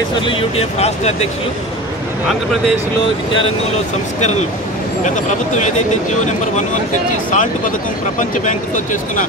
Venkateswarlu UTF రాష్ట్ర అధ్యక్షులు. ఆంధ్రప్రదేశ్లో విద్యారంగంలో సంస్కరణలు గత ప్రభుత్వం ఏదైతే జీవో నెంబర్ 11 తెచ్చి సాల్ట్ పథకం ప్రపంచ బ్యాంకుతో చేసుకున్న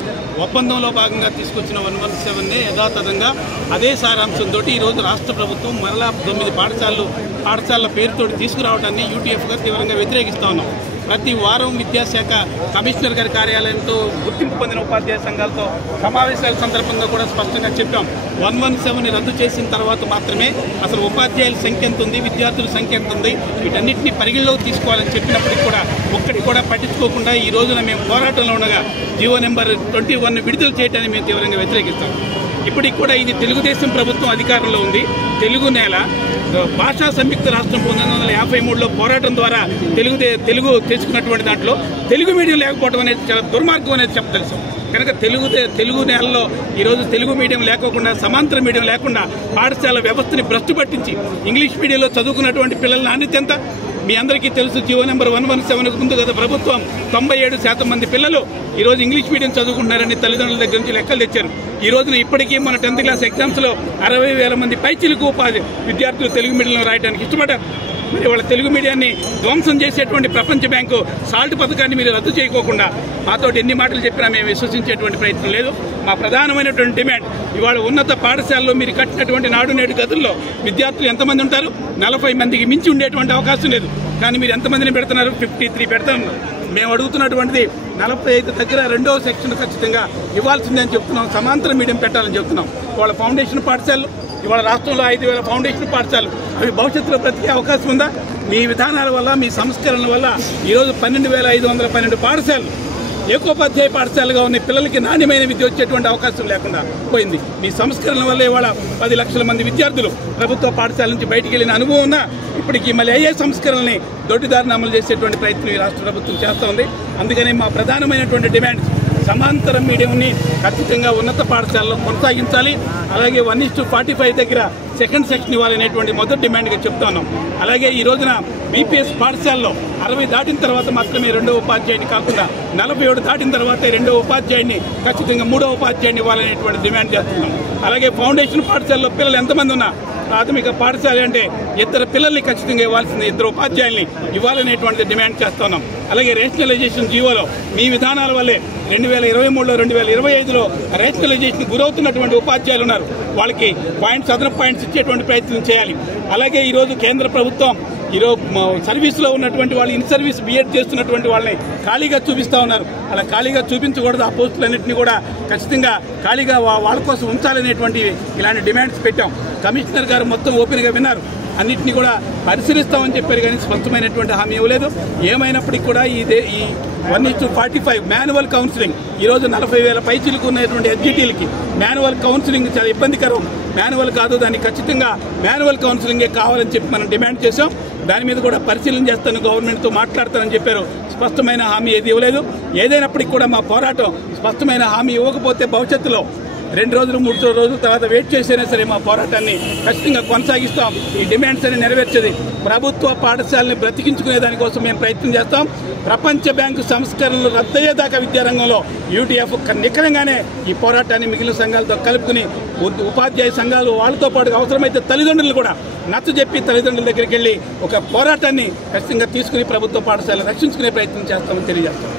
ఒప్పందంలో భాగంగా తీసుకొచ్చిన 117నే యథాతథంగా అదే సారాంశంతో ఈరోజు రాష్ట్ర ప్రభుత్వం మరలా 9 పాఠశాలల పేరుతో తీసుకురావడాన్ని యూటీఎఫ్గా తీవ్రంగా వ్యతిరేకిస్తా ఉన్నాం. ప్రతి వారం విద్యాశాఖ కమిషనర్ గారి కార్యాలయంతో గుర్తింపు పొందిన ఉపాధ్యాయ సంఘాలతో సమావేశాల సందర్భంగా కూడా స్పష్టంగా చెప్పాం. 117ని రద్దు చేసిన తర్వాత మాత్రమే అసలు ఉపాధ్యాయుల సంఖ్య ఎంత ఉంది, విద్యార్థుల సంఖ్య ఎంత ఉంది, వీటన్నిటిని పరిగణలోకి తీసుకోవాలని చెప్పినప్పటికీ కూడా ఒక్కటి కూడా పట్టించుకోకుండా ఈ రోజున మేము పోరాటంలో ఉండగా జీవో నెంబర్ 21 విడుదల చేయడాన్ని మేము తీవ్రంగా వ్యతిరేకిస్తాం. ఇప్పటికి కూడా ఇది తెలుగుదేశం ప్రభుత్వం అధికారంలో ఉంది. తెలుగు నేల భాషా సంయుక్త రాష్ట్రం 1953లో పోరాటం ద్వారా తెలుగు తెచ్చుకున్నటువంటి దాంట్లో తెలుగు మీడియం లేకపోవడం అనేది చాలా దుర్మార్గం అనేది చెప్పదలుసు. కనుక తెలుగు నేలలో ఈరోజు తెలుగు మీడియం లేకోకుండా సమాంతర మీడియం లేకుండా పాఠశాల వ్యవస్థని భ్రష్టు పట్టించి ఇంగ్లీష్ మీడియంలో చదువుకున్నటువంటి పిల్లల నాణ్యత ఎంత మీ అందరికీ తెలుసు. జీవో నెంబర్ 117కు ముందు గత ప్రభుత్వం 97% మంది పిల్లలు ఈరోజు ఇంగ్లీష్ మీడియం చదువుకుంటున్నారని తల్లిదండ్రుల దగ్గర నుంచి లెక్కలు తెచ్చారు. ఈ రోజున ఇప్పటికీ మన 10th క్లాస్ ఎగ్జామ్స్లో 60,000 మంది పైచిలకు విద్యార్థులు తెలుగు మీడియంలో రాయడానికి ఇష్టపడ్డారు. మరి వాళ్ళ తెలుగు మీడియాన్ని ధ్వంసం చేసేటువంటి ప్రపంచ బ్యాంకు సాల్ట్ పథకాన్ని మీరు రద్దు చేయకోకుండా మాతో ఎన్ని మాటలు చెప్పినా మేము విశ్వసించేటువంటి ప్రయత్నం లేదు. మా ప్రధానమైనటువంటి డిమాండ్ ఇవాళ ఉన్నత పాఠశాలలో మీరు కట్టినటువంటి నాడు నేడు గదుల్లో విద్యార్థులు ఎంతమంది ఉంటారు? 40 మందికి మించి ఉండేటువంటి అవకాశం లేదు. కానీ మీరు ఎంతమందిని పెడుతున్నారు? 53 పెడతారు. మేము అడుగుతున్నటువంటిది 45 దగ్గర 2వ సెక్షన్ ఖచ్చితంగా ఇవ్వాల్సిందని చెప్తున్నాం. సమాంతర మీడియం పెట్టాలని చెప్తున్నాం. వాళ్ళ ఫౌండేషన్ పాఠశాలలు ఇవాళ రాష్ట్రంలో 5,000 ఫౌండేషన్ పాఠశాలలు అవి భవిష్యత్తులో బ్రతికే అవకాశం ఉందా? మీ విధానాల వల్ల మీ సంస్కరణల వల్ల ఈరోజు 12,512 పాఠశాలలు ఏకోపాధ్యాయ పాఠశాలగా ఉన్న పిల్లలకి నాణ్యమైన విద్య వచ్చేటువంటి అవకాశం లేకుండా పోయింది. మీ సంస్కరణల వల్ల ఇవాళ 10 లక్షల మంది విద్యార్థులు ప్రభుత్వ పాఠశాల నుంచి బయటికి వెళ్ళిన అనుభవం ఉన్నా ఇప్పటికీ మళ్ళీ అయ్యే సంస్కరణల్ని దొడ్డిదారిని అమలు చేసేటువంటి ప్రయత్నం ఈ రాష్ట్ర ప్రభుత్వం చేస్తూ ఉంది. అందుకని మా ప్రధానమైనటువంటి డిమాండ్స్ సమాంతర మీడియంని ఖచ్చితంగా ఉన్నత పాఠశాలలో కొనసాగించాలి. అలాగే 1:45 దగ్గర సెకండ్ సెక్షన్ ఇవ్వాలనేటువంటి మొదటి డిమాండ్గా చెప్తున్నాం. అలాగే ఈ రోజున బీపీఎస్ పాఠశాలలో 60 దాటిన తర్వాత మాత్రమే 2వ ఉపాధ్యాయుని కాకుండా 47 దాటిన తర్వాత 2వ ఉపాధ్యాయుని ఖచ్చితంగా 3వ ఉపాధ్యాయుని ఇవ్వాలనేటువంటి డిమాండ్ చేస్తున్నాం. అలాగే ఫౌండేషన్ పాఠశాలలో పిల్లలు ఎంతమంది ఉన్నా ప్రాథమిక పాఠశాల అంటే 2 పిల్లల్ని ఖచ్చితంగా ఇవ్వాల్సింది 2 ఉపాధ్యాయుల్ని ఇవ్వాలనేటువంటి డిమాండ్ చేస్తున్నాం. అలాగే రేషనలైజేషన్ జీవోలో మీ విధానాల వల్లే 2023లో 2025లో రేషనలైజేషన్ గురవుతున్నటువంటి ఉపాధ్యాయులు ఉన్నారు. వాళ్ళకి అదనపు పాయింట్స్ ఇచ్చేటువంటి ప్రయత్నం చేయాలి. అలాగే ఈరోజు కేంద్ర ప్రభుత్వం సర్వీస్లో ఉన్నటువంటి వాళ్ళు ఇన్ సర్వీస్ బిఎడ్ చేస్తున్నటువంటి వాళ్ళని ఖాళీగా చూపిస్తూ ఉన్నారు. అలా ఖాళీగా చూపించకూడదు. ఆ పోస్టులన్నింటినీ కూడా ఖచ్చితంగా ఖాళీగా వాళ్ళ కోసం ఉంచాలనేటువంటి ఇలాంటి డిమాండ్స్ పెట్టాం. కమిషనర్ గారు మొత్తం ఓపెన్గా విన్నారు. అన్నింటినీ కూడా పరిశీలిస్తామని చెప్పారు కానీ స్పష్టమైనటువంటి హామీ ఇవ్వలేదు. ఏమైనప్పటికీ కూడా ఈ 1:45 మాన్యువల్ కౌన్సిలింగ్ ఈరోజు 40,000 పైచిలకు ఉన్నటువంటి ఎడ్జిటీలకి మాన్యువల్ కౌన్సిలింగ్ చాలా ఇబ్బందికరం. మాన్యువల్ కాదు, దాన్ని ఖచ్చితంగా మాన్యువల్ కౌన్సిలింగే కావాలని చెప్పి మనం డిమాండ్ చేశాం. దాని మీద కూడా పరిశీలన చేస్తాను, గవర్నమెంట్తో మాట్లాడతానని చెప్పారు. స్పష్టమైన హామీ ఏది ఇవ్వలేదు. ఏదైనప్పటికీ కూడా మా పోరాటం స్పష్టమైన హామీ ఇవ్వకపోతే భవిష్యత్తులో 2 రోజులు 3 రోజుల తర్వాత వెయిట్ చేసైనా సరే మా పోరాటాన్ని ఖచ్చితంగా కొనసాగిస్తాం. ఈ డిమాండ్స్ అని నెరవేర్చేది ప్రభుత్వ పాఠశాలని బ్రతికించుకునే దానికోసం మేము ప్రయత్నం చేస్తాం. ప్రపంచ బ్యాంకు సంస్కరణలు రద్దయ్యేదాకా విద్యారంగంలో యూటీఎఫ్ నిఖరంగానే ఈ పోరాటాన్ని మిగిలిన సంఘాలతో కలుపుకుని ఉపాధ్యాయ సంఘాలు వాళ్ళతో పాటు అవసరమైతే తల్లిదండ్రులు కూడా నచ్చజెప్పి తల్లిదండ్రుల దగ్గరికి వెళ్ళి ఒక పోరాటాన్ని ఖచ్చితంగా తీసుకుని ప్రభుత్వ పాఠశాలను రక్షించుకునే ప్రయత్నం చేస్తామని తెలియజేస్తాం.